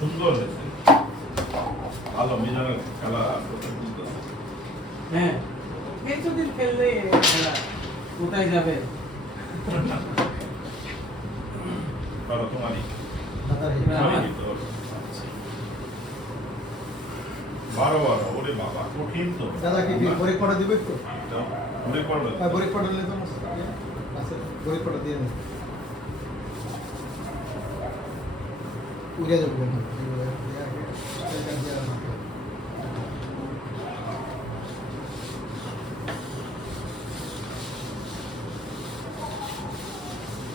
সুন্দর হয়েছে, ভালো মিজানের খেলা হ্যাঁ কিছুদিন খেললে খেলা কোথায় যাবে? করো তোমারই বারো বারো, ওরে বাবা কঠিন তো। দাদা কি পরীক্ষাটা দিবে একটু? পরীক্ষা হ্যাঁ পরীক্ষাটা নিলে তো আচ্ছা পরীক্ষাটা দিয়ে নে উড়ে যাবে না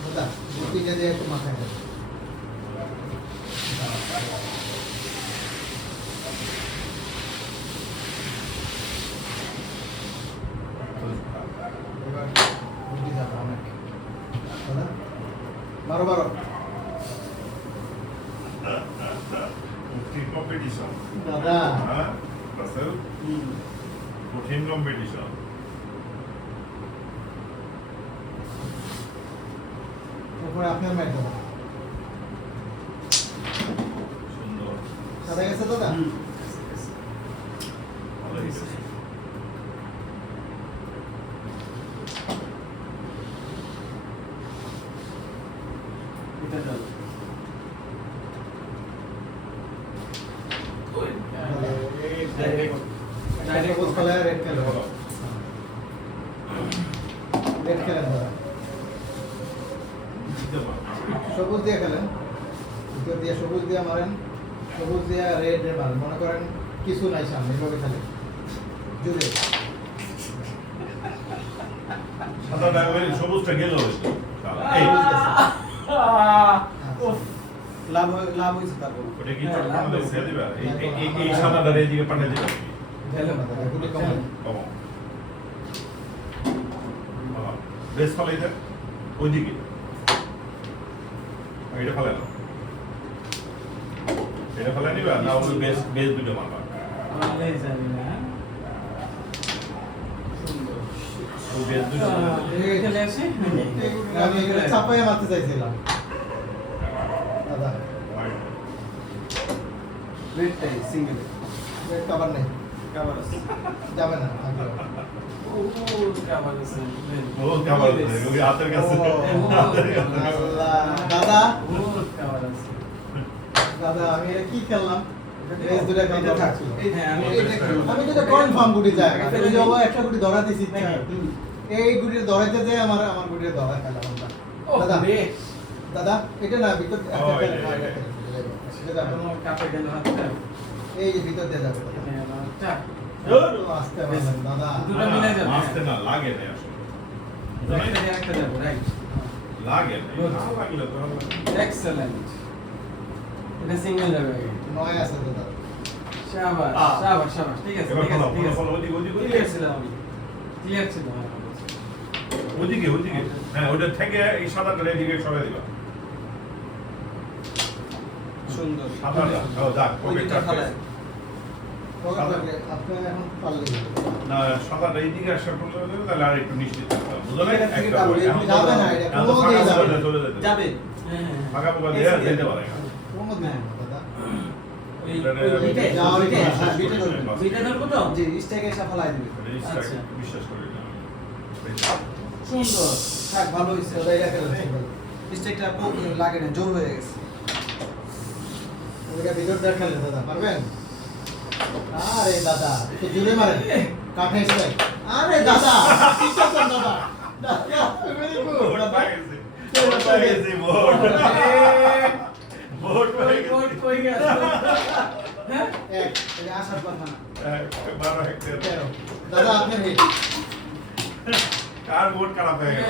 দাদা দুটিটা দিয়ে একটু মাথায় দেবে বারো বারো কম্পিটিশন দাদা হ্যাঁ রাসেল, কঠিন কম্পিটিশন। তারপরে আপনার ম্যাচ দাদা সুন্দর, সাদা গেছে দাদা ভালো হয়েছে। এটা দাও। ডাইরেক্ট বল খেলা রেড খেলা বলো। রেড খেলেন দাদা দিতে পারো। সবুজ দিয়ে খেলেন ভিতর দিয়ে সবুজ দিয়ে মারেন সবুজ দিয়ে রেড মারেন মনে করেন কিছু নাই সামনে এভাবে খেলেন জুড়ে সাদাটা ওই সবুজটা গেল হয়তো। এই উফ, লাভ হয়েছে তারপর। ওটা কি চট করে ছেড়ে দিবা? এই সাদাটা এদিকে পাঠিয়ে দিবা। খেলেন না দাদা গুলি কমান কমো। বেশ ফলাই দেন ওইদিকে, এটা ফেলে না, এটা ফেলে নিবা না ওই বেশ বেশ দুটো মারবা। ভালোই জানি না। সুন্দর। ওই বেশ দুটো এই খেলে আসি? আমি এগুলো চাপাইয়া মারতে চাইছিলাম দাদা রেড টাই সিঙ্গেল রেড কভার নেই কভার আছে। যাবে না আগে ও কভার আছে। ও কেমন ওই হাতের কাছে হাতের কাছে। আল্লাহ দাদা ও কভার আছে। দাদা আমি এটা কি খেললাম রেস দুটো খেলতে থাকছিল হ্যাঁ আমি আমি তো কনফার্ম গুটি যায় এই যে ও একটা গুটি ধরা দিছি এই গুটির ধরাইতে যায় আমার গুটির ধরা খেলা আমরা ও দাদা বেশ। দাদা এটা না ভিতর ও, এটা, এটা। এটা কোনো কাপে গেল হাতটা। এই যে ভিতর দিয়ে যাবে হ্যাঁ চাক। আস্তে বলেন দাদা দুটো মিলে যাবে। আসতে না লাগে না আসলে একটা দিয়ে একটা যাবো রাইট। লাগে না না লাগলে তো হবে না। এক্সেলেন্ট। এটা সিঙ্গেল যাবে আগে। নয় আছে দাদা শাবাশ শাবাশ শাবাশ ঠিক আছে এবার ঠিক আছে ঠিক আছে। ফলো ওদিকে ওদিকে ক্লিয়ার ছিলাম আমি। ক্লিয়ার ছিল হ্যাঁ। ওদিকে ওদিকে হ্যাঁ ওটা থেকে এই সাদাটা এদিকে সরাই দিবা। সুন্দর। সাদাটা ও দাগ ওই ওকে দুটো খেলায়। আপনি এখন পারলে না সাদাটা এইদিকে আসা করলে হবে তাহলে আর একটু নিশ্চিত থাকতে হবে বুঝলে এটা থেকে একটা যাবে, করে। এখন যাবে না, এটা এখন তো কোনো ফাঁকা দিকে যাবে জায়গায় না। চলে যেতে যাবে। হ্যাঁ। ফাঁকা পোকা দিয়ে আর যেতে পারে না। কোনো দিন না, দাদা ওই এটারে বিটে যাও, বিটে হ্যাঁ, বিটে ধরবো। বাস। বিটে ধরবো তো? জি স্টেকে এসে ফেলাই দিবে এটা আচ্ছা। বিশ্বাস করি না সুন্দর। থাক ভালো হইছে ওটা এটা খেলেন স্টেকটা লাগে না, জোর হয়ে গেছে। ওটা ভিতর দিয়ে খেলেন দাদা পারবেন আরে দাদা একটু জোরে মারেন কাঠে এসে আরে দাদা কি করছেন দাদা দাদা ভেরি গুড ভোট পাই গেছে ভোট পাই গেছে ভোট ভোট পাই কোট গেছে কই গেল? হ্যাঁ? এক এটা আসার কথা না। 12 হেক্টর 13 দাদা আপনি হিট কার ভোট খারাপ হয়ে গেল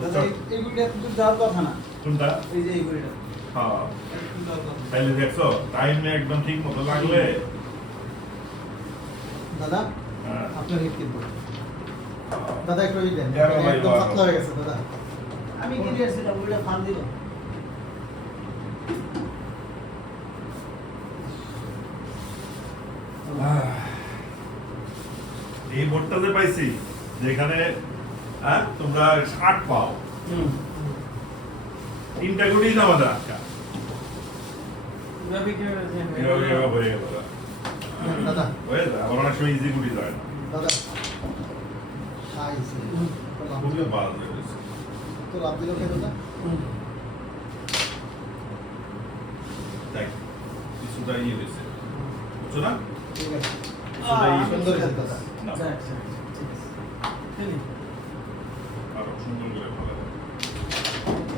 দাদা এই গুলিটা কিন্তু যাওয়ার কথা না। কোনটা এই যে এই গুলিটা হ্যাঁ একটু যাওয়ার কথা না। তাইলে দেখছো টাইমে একদম ঠিক মতো লাগলে দাদা হ্যাঁ। আপনার হিট কিন্তু দাদা একটু হিট দেন এগারো বাই একদম বারো। পাতলা হয়ে গেছে দাদা আমি কি দিয়েছিলাম গুলিটা ফান দিল। এই ভোটটা যে পাইছি যেখানে হ্যাঁ তোমরা 60 পাও হুম। তিনটা গুটি না আমাদের আটকা রবি কে আছে এভাবে হয়ে গেল দাদা হয়ে যায় আমার অনেক সময় ইজি গুটি যায় না দাদা আইসি খুবই বাজ হয়ে গেছে তো লাভ দিল কে দাদা দেখ কিছুটা ইয়ে হয়েছে বুঝছো না ঠিক আছে কিছুটা ইয়ে সুন্দর খেলতে দাদা না আচ্ছা ঠিক আছে খেলি আরো সুন্দর করে ভালো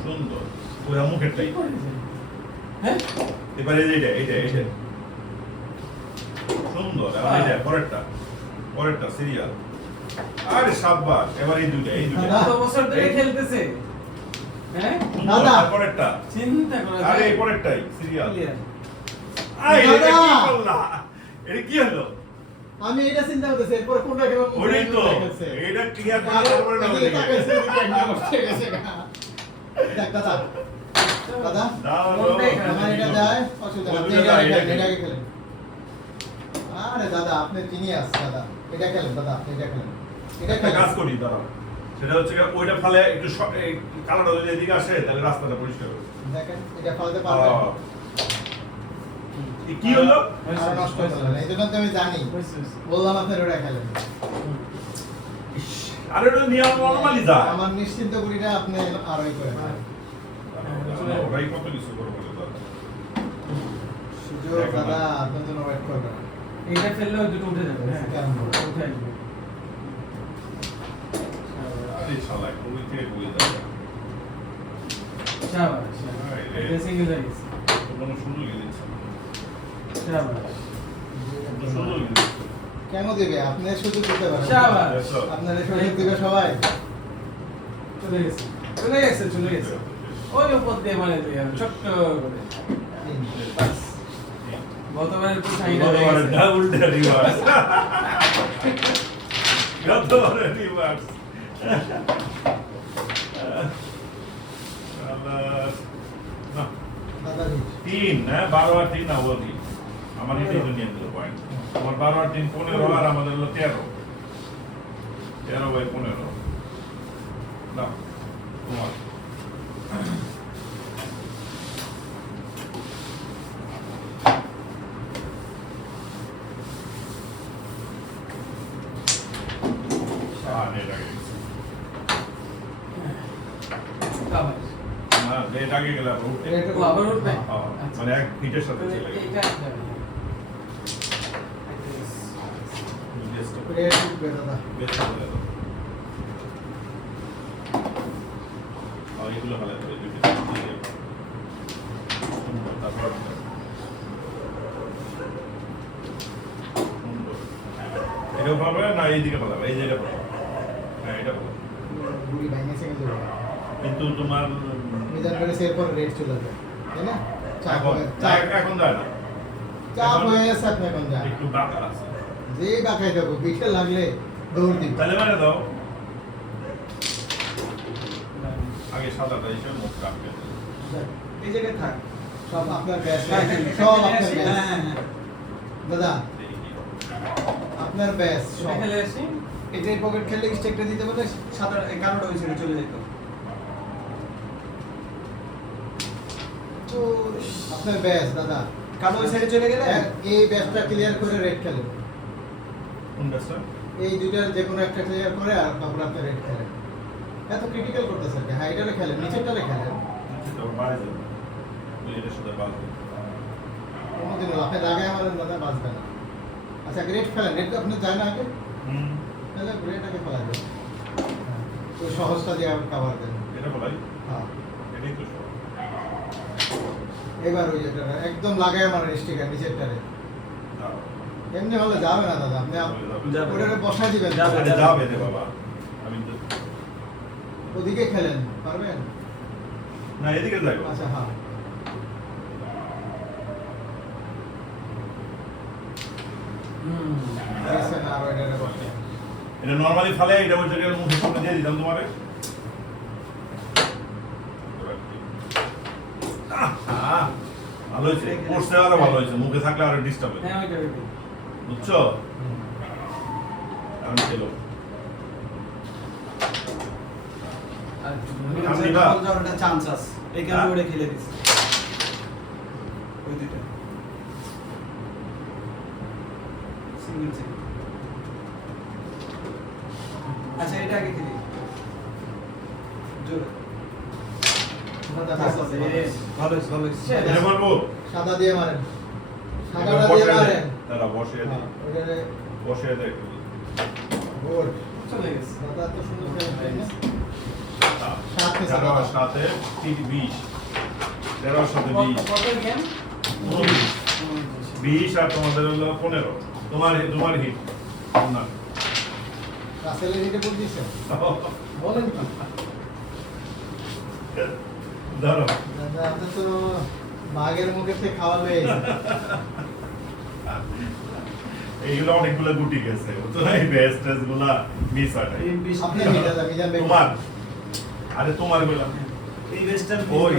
সুন্দর ওই মুখেরটাই হ্যাঁ এবারে এইটা সুন্দর এবার এইটা পরেরটা সিরিয়াল আরে সাব্বাস এবার এই দুইটা কত বছর ধরে খেলতেছে হ্যাঁ সুন্দর, দাদা। আর পরেরটা চিন্তা করো আরে এই পরেরটাই সিরিয়াল ক্লিয়ার আরে এটা দাদা। কি করলা এটা কি হলো আমি এটা চিন্তা করতেছি এরপর কোনটা খেলবো ওটাই তো এটা ক্লিয়ার করে তারপরে না এদিকে তাকাইছে, এদিকে একটা নষ্ট হয়ে গেছে গা। দেখ দাদা দাদা আমার এটা যায় অসুবিধা নেই। আপনি এটা খেলেন, এটা আগে খেলেন। আরে দাদা আপনি জিনিয়াস দাদা এটা খেলেন দাদা আপনি এটা খেলেন এটা একটা খেলেন কাজ করি দাঁড়াও সেটা হচ্ছে কি, ওইটা ফেলে একটু কালারটা যদি এদিকে আসে তাহলে রাস্তাটা পরিষ্কার হবে দেখেন এটা ফলাতে পারবেন কি হলো আর নষ্ট হয়ে যাবে না এই জন্য তো আমি জানি বললাম আপনার ওটা খেলেন আরে ওটা নিয়ে নরমালি যা আমার নিশ্চিন্ত করিটা আপনি আরোই করে ওরাই কত কিছু করবো দাদা সুযোগ দাদা আপনার জন্য ওয়েট করবেন এটা ফেললে ওই দুটো উঠে যাবে হ্যাঁ কেমন বলবো? উঠে আসবে আরে শালা কবি থেকে বই দাদা শাবাশ এটা সিঙ্গেল হয়ে গেছে কোনো সুযোগই দিচ্ছে না শাবাশ কোনো সুযোগই দিচ্ছে না। কেন দিবে আপনি সুযোগ দিতে পারেন শাবাশ দেখছো? আপনার সুযোগ দিবে সবাই চলে গেছে চলে গেছে ওই উপর দিয়ে মানে ছোট্ট করে বাস গতবারের তো সাইডে হয়ে গতবারে গেছে ডাবল রিভার্স গতবারে রিভার্স না দাদা রিচ। তিন হ্যাঁ 12 আর 3 না ও 3 আমার এটাই তো নিয়ে দিল পয়েন্ট তোমার 12 আর 3 15 আর আমাদের হলো 13 13 বাই 15 না তোমার শাবাশ না রেট আগে গেলে আবার উঠে রেট ও আবার উঠবে হ্যাঁ, মানে এক হিটের সাথে চলে গেল এইটা রেট উঠবে দাদা বেশ চলে গেল আর এগুলো ভালো করে দুটো তারপর এটাও ভালো না এই দিকে ভালো এই জায়গা ভালো হ্যাঁ এটা ভালো বুড়ি ভাঙে সেকে যাবে কিন্তু তোমার মিজান করে সের পর রেট চলে যাবে তাই না চাপ এখন হয়ে- চাপ এখন যায় না চাপ এখন হয়ে গেছে আপনি এখন যান একটু বাঁকা আছে যে বাঁকাই দেবো পিঠে লাগলে দৌড় দিব তাহলে মানে দাও আগে সাদাটা এসে মুখ কাটবে এই জায়গায় থাক সব আপনার ব্যাস হ্যাঁ, সব আপনার হ্যাঁ, ব্যাস হ্যাঁ, হ্যাঁ। দাদা আপনার ব্যাস এটা সব খেলে আসি এটাই পকেট খেললে স্টেকটা দিতে বলে 11টা হয়েছিল চলে যেত তো আপনার ব্যাস দাদা কালো ওই সাইডে চলে গেলে এই ব্যাসটা ক্লিয়ার করে রেড খেলেন কোন ব্যাসটা এই দুইটার যে কোনো একটা ক্লিয়ার করে আর তারপর আপনি রেড খেলেন এত ক্রিটিক্যাল করতেছেন কি হ্যাঁ এটারে খেলেন নিচেরটারে খেলেন তারপর বাইরে যাবে তুই এটার সাথে বাঁধবে কোনোদিন আপনি লাগায় আমার দাদা বাঁচবে না আচ্ছা রেড খেলেন রেড আপনি যায় না আগে হুম তাহলে রেডটাকে ফেলা যাবে তো সহজটা দিয়ে কাভার দেন এটা বলাই হ্যাঁ এটাই তো সব এবার ওই যেটা একদম লাগায় আমার স্টিকার নিচেরটারে দাও। এমনি হলে যাবে না দাদা আপনি যাবে। ওটারে বসাই দিবেন যাবে। আরে যাবে রে বাবা আমি তো ওদিকে খেলেন পারবেন না এদিকে যাই আচ্ছা হ্যাঁ গেছে না আরো এটারে বসাই এটা নরমালি ফেলে এটা ওই জায়গায় মুখের সামনে দিয়ে দিতাম তোমারে ভালো হয়েছে করছে আরো ভালো হয়েছে মুখে থাকলে আরো ডিস্টার্ব হবে হ্যাঁ ওইটা বুঝছো আমি খেলো আর আমি নিবা? একটা চান্স আছে এই হ্যাঁ? কারণে ওরে খেলে দিছে ওই দুইটা সিঙ্গেল সিঙ্গেল আচ্ছা এটা আগে খেলি জোরে দাদা ভালো হয়েছে ভালো হয়েছে এটা বলবো সাদা দিয়ে মারেন সাদাটা এবার দিয়ে বসে দে। মারেন দাঁড়া, বসে দে। ওইটারে বসে দে। গোল চলে গেছে দাদা এত সুন্দর খেলেন তাই না? হ্যাঁ। সাথে 13 আর সাথে। 20 13 আর 20 কত গেম 20 আর তোমাদের হলো 15 তোমার হিট না রাসেলের হিটে বল দিয়েছেন বলেন কি ধরো দাদা আপনি তো বাঘের মুখে থেকে খাওয়া লয়ে এইগুলো অনেকগুলো গুটি গেছে তো এই বেস্ট গুলা মিস হয় নাই। আপনি মিটা দা মিজান ভাই তোমার আরে তোমার বললাম এই বেস্টার ওই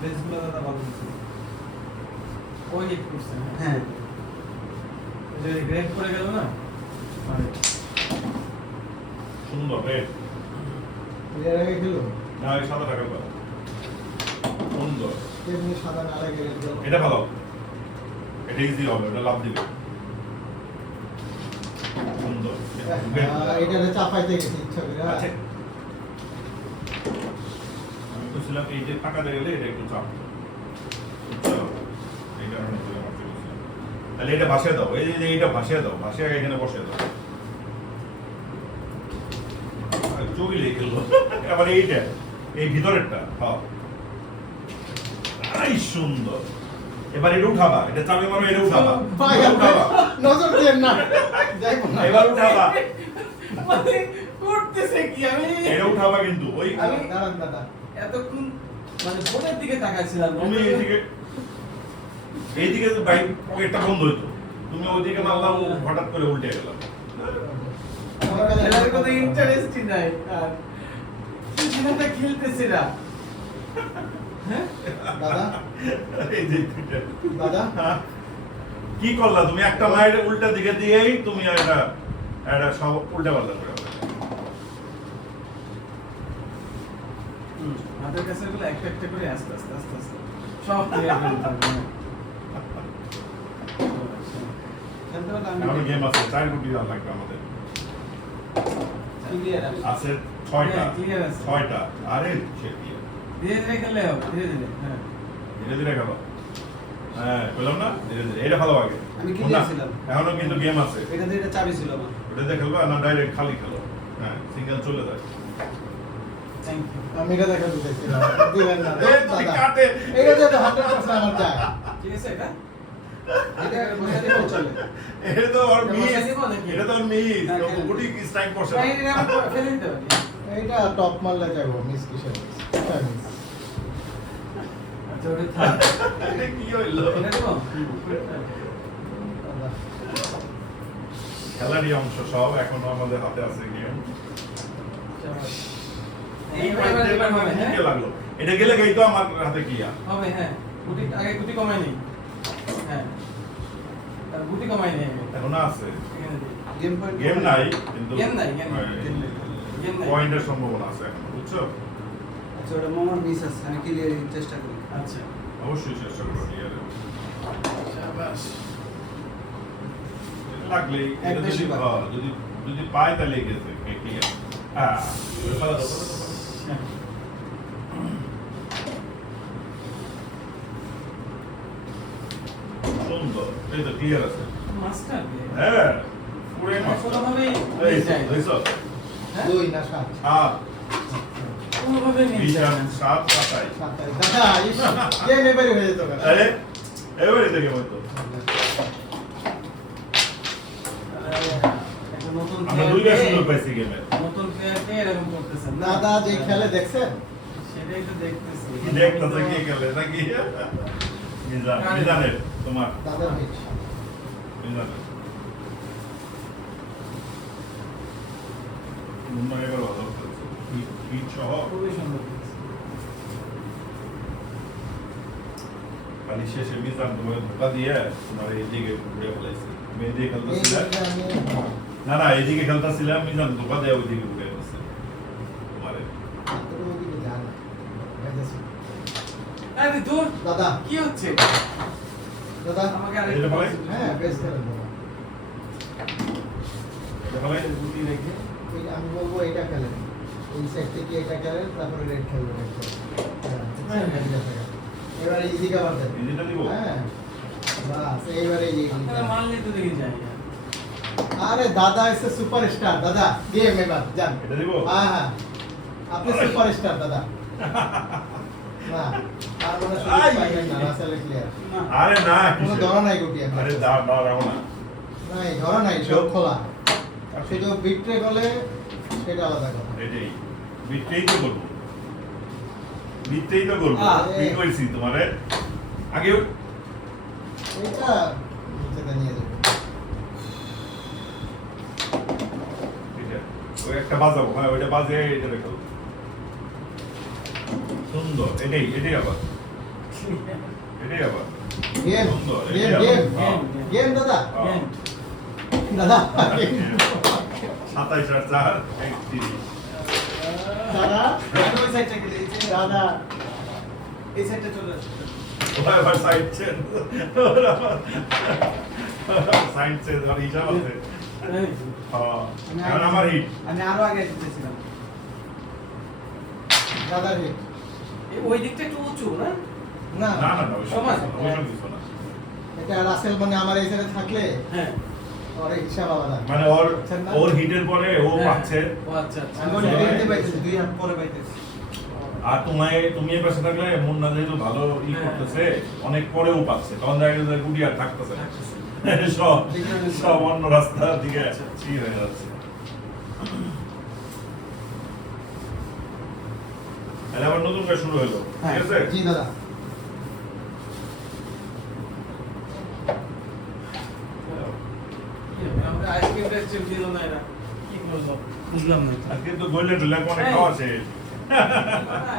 বেসগুলো দাদা ভালো হয়েছে ওই হিট করছে হ্যাঁ যে গ্রেড করে গেল না আরে সুন্দর রেড এর আগে খেলো না এই 7 টাকা পাবো সুন্দর এমনি সাদা না লাগে এটা ভালো এটা ইজি হবে এটা লাভ দিবে সুন্দর এটারে চাপাইতে গেছি ইচ্ছা করে আচ্ছা আমি বলছিলাম এই যে ফাঁকা গেলে এটা একটু চাপ বুঝছো? এই কারণে করে মারতে বলছিলাম। তাহলে এটা ভাসিয়ে দাও এই যে এইটা ভাসিয়ে দাও ভাসিয়ে এখানে বসিয়ে দাও চুইলে গেল আবার এইটা এই ভিতরেরটা হ্যাঁ আই সুন্দর এবার এটা উঠাবা এটা চাবি মারো এটা উঠাবা এটা উঠাবা নজর দেন না যাইবো না এবার উঠাবা মানে করতেছে কি আমি এটা উঠাবা কিন্তু ওই দাঁড়ান দাদা এতক্ষণ মানে বোনের দিকে তাকাইছিলাম তুমি এইদিকে বাইক পকেটটা বন্ধ হইতো তুমি ওইদিকে মারলাম ও হঠাৎ করে উল্টে গেলাম খেলার কথা ইন্টারেস্টই নাই আর খেলাটা খেলতেছে না হ্যাঁ দাদা এই যে দাদা কি করলা তুমি একটা মায়ের উল্টা দিকে দিয়েই তুমি এটা এটা সব উল্টা পাল্টা করে ফেললে। হাতের কাছে গুলো একটা একটা করে আস্তে আস্তে সব ক্লিয়ার করে দিতে হবে খেলতে পারলে এখনো আমি গেম আছে 4 কোটি রান লাগবে আমাদের ক্লিয়ার আছে 6টা হ্যাঁ, clear আছে। 6টা আরে সে কি ধীরে ধীরে খেললে হবে ধীরে ধীরে হ্যাঁ ধীরে ধীরে খেলো হ্যাঁ বললাম না ধীরে ধীরে এটা ভালো আগে আমি clear ছিলাম। এখনো কিন্তু গেম আছে এটা দিয়ে এটা চাবি ছিল আমার ওটা দিয়ে খেলবা না ডাইরেক্ট খালি খেলো হ্যাঁ সিঙ্গেল চলে যায় থ্যাংক ইউ আমি এটা দেখা দিতেছিলাম দিবেন না এই তুমি দাদা কাটে এটা তো 100% আমার যায় ঠিক আছে এটা এটা বসে দিলে চলে এটা তো আর এটা মিস বসাই দিব নাকি? এটা তো আর মিস না, তো খেলে গুটি স্ট্রাইক করছে না, না এটা আমি ফেলে দিতে পারি এইটা টপ মারলে যাবো মিস কিসের এটা মিস আচ্ছা ওটা থাক এটা কি হইলো এটা দেবো দাদা খেলারই অংশ সব এখনো আমাদের হাতে আছে গেম এই এবার হবে হ্যাঁ কি লাগলো এটা গেলে গই তো আমার হাতে কি আর হবে হ্যাঁ গুটি আগে গুটি কমাই নেই হ্যাঁ আর গুটি কমাই নেই আগে এখনো আছে এখানে দিই। গেম পয়েন্ট গেম নাই কিন্তু গেম নাই, গেম নাই। গেম নাই। পয়েন্টের সম্ভাবনা আছে এখন বুঝছো আচ্ছা ওটা মোমোর মিস আছে আমি ক্লিয়ার চেষ্টা করি আচ্ছা অবশ্যই চেষ্টা করো ক্লিয়ার শাবাশ লাগলে এক এটা বেশি যদি বার। যদি যদি পায় তাহলে গেছে ক্লিয়ার হ্যাঁ ভালো তো সুন্দর এই তো ক্লিয়ার আছে মাস্টার দিয়ে হ্যাঁ পুরো মাছ কোনোভাবেই এই যায় না। দেখছো হ্যাঁ? 2 না 7 সাত কোনোভাবেই নিয়ে বিশ যায় আর না। সাত সাতাই দাদা ইস গেম এবারে হয়ে যেত কেন আরে এবারে দেখে হয়তো একটা নতুন আমরা player দুইটা কে- সুন্দর পাইছি গেমে নতুন প্লেয়ারকে এরকম করতেছেন না? দাদা যে খেলে দেখছেন সেটাই তো দেখতেছি দেখতেছে কি খেলে নাকি মিজান মিজানের তোমার দাদার মিস মিজানের মুন্না এবার ভালো খেলছে হিট সহ খুবই সুন্দর খেলছে। খালি শেষে মিজান তোমার ধোকা দিয়ে তোমার এই দিকে ঘুরে ফেলাইছে মেয়ে দিয়ে খেলতেছিল এই যে আমি না না এদিকে খেলতেছিলাম মিজান ধোকা দেয় ওইদিকে ঢুকে গেছে তোমারে তোর ওদিকে যা না বেজাসি আরে দূর দাদা কি হচ্ছে দাদা আমাকে এটা আরেকটা বলে? হ্যাঁ বেশ খেলেন দাদা দেখালে বুদ্ধি রেখে এই আমি বলবো এটা খেলেন এই সাইড থেকে এটা খেলেন তারপরে রেড খেলবেন একটা হ্যাঁ এবার ইজি কভার দেন ইঞ্জিনটা দিব হ্যাঁ বাস এইবারে এই তাহলে মারলে তো দেখে যাই আরে দাদা এসে সুপারস্টার দাদা গেম এবার যান এটা দিব হ্যাঁ হ্যাঁ আপনি সুপারস্টার দাদা না আর মনে সুযোগ আই! পাইবেন না রাসেলের ক্লিয়ার না আরে না কোনো কিসের? ধরা নাই গুটি আপনার আরে দাও দাও রাখো না নাই ধরা নাই সব খোলা শুধু বিট্রে গলে সেটা আলাদা কথা এটাই বিট্রেই তো করবো বিট্রেই তো করবো আরে। কি কইছি তোমারে আগে এইটা নিচেতে নিয়ে যাবো এটা ওই একটা বাজাবো হ্যাঁ ওইটা বাজে এটা রেখো সুন্দর এটাই আবার এটাই আবার গেম সুন্দর, গেম এটা গেম হ্যাঁ। গেম দাদা হ্যাঁ। দাদা 27 আর 4 31 দাদা ওই সাইডটা কেটে দিয়েছে দাদা এই সাইডটা চলে আসছে ওরা আবার সাইড চেন সাইড চেন আর হিসাব আছে হ্যাঁ এখন আমার হিট আমি আরো আগে যেতেছিলাম দাদার হিট ওই দিকটা একটু উঁচু না না না না না ওই সমান। কিছু না এটা রাসেল মানে আমার এই সাইডে থাকলে হ্যাঁ ওর হিসাব আলাদা মানে ওর হিটের পরে ও পাচ্ছে ও আচ্ছা আচ্ছা আমি ওটা দেখতে পাইতেছি 2 হাত পরে পাইতেছি আর তুমি এই পাশে থাকলে মুন্না যেহেতু ভালো করতেছে অনেক পরেও পাচ্ছে তখন দেখা গেছে গুটি আর থাকতেছে না। সব সব অন্য রাস্তার দিকে ই হয়ে যাচ্ছে তাহলে আবার নতুন করে শুরু হলো ঠিক আছে জি দাদা আমরা আইসক্রিমটা চিপ দিল না এরা কি করলো বুঝলাম না আজকে তো বললে টুলে অনেক খাওয়া শেষ